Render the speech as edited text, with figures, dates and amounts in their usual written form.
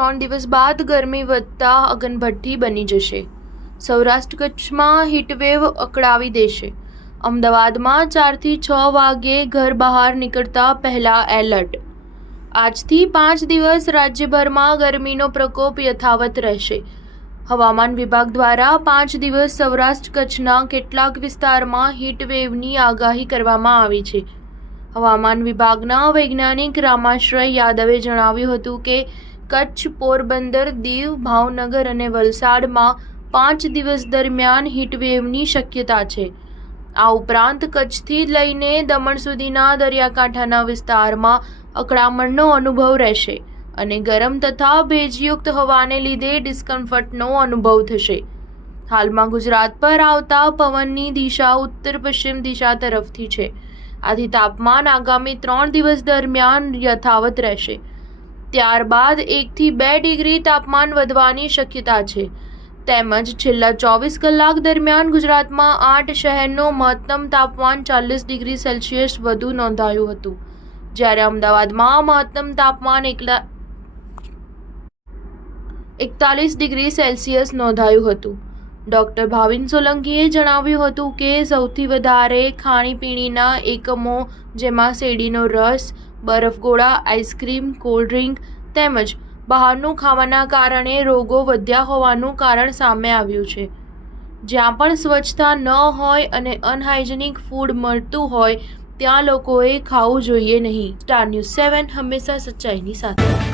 3 દિવસ બાદ ગરમી વધતા અગનભઠ્ઠી બની જશે। સૌરાષ્ટ્ર કચ્છમાં હીટવેવ અકળાવી દેશે। અમદાવાદમાં 4 થી 6 વાગ્યે ઘર બહાર નીકળતા પહેલા એલર્ટ। આજથી 5 દિવસ રાજ્યભરમાં ગરમીનો પ્રકોપ યથાવત રહેશે। હવામાન વિભાગ દ્વારા 5 દિવસ સૌરાષ્ટ્ર કચ્છના કેટલાક વિસ્તારમાં હીટવેવની આગાહી કરવામાં આવી છે। હવામાન વિભાગના વૈજ્ઞાનિક રામાશ્રય યાદવે જણાવ્યું હતું કે કચ્છ, પોરબંદર, દીવ, ભાવનગર અને વલસાડમાં 5 દિવસ દરમિયાન હીટવેવની શક્યતા છે। આ ઉપરાંત કચ્છથી લઈને દમણ સુધીના દરિયાકાંઠાના વિસ્તારમાં અકળામણનો અનુભવ રહેશે અને ગરમ તથા ભેજયુક્ત હવાને લીધે ડિસ્કમ્ફર્ટનો અનુભવ થશે। હાલમાં ગુજરાત પર આવતા પવનની દિશા ઉત્તર-પશ્ચિમ દિશા તરફથી છે। આથી તાપમાન આગામી 3 દિવસ દરમિયાન યથાવત રહેશે। ત્યારબાદ 1 થી 2 ડિગ્રી તાપમાન વધવાની શક્યતા છે। તેમજ છેલ્લા 24 કલાક દરમિયાન ગુજરાતમાં 8 શહેરનું મહત્તમ તાપમાન 40 ડિગ્રી સેલ્સિયસ વધુ નોંધાયું હતું, જ્યારે અમદાવાદમાં મહત્તમ તાપમાન 41 ડિગ્રી સેલ્સિયસ નોંધાયું હતું। ડોક્ટર ભાવિન સોલંકીએ જણાવ્યું હતું કે સૌથી વધારે ખાણીપીણીના એકમો જેમાં શેરડીનો રસ, બરફગોળા, આઈસ્ક્રીમ, કોલ્ડ ડ્રિંક તેમજ બહારનું ખાવાના કારણે રોગો વધ્યા હોવાનું કારણ સામે આવ્યું છે। જ્યાં પણ સ્વચ્છતા ન હોય અને અનહાઇજેનિક ફૂડ મળતું હોય ત્યાં લોકોએ ખાવું જોઈએ નહીં। સ્ટાર ન્યૂઝ 7 હંમેશા સચ્ચાઈની સાથે।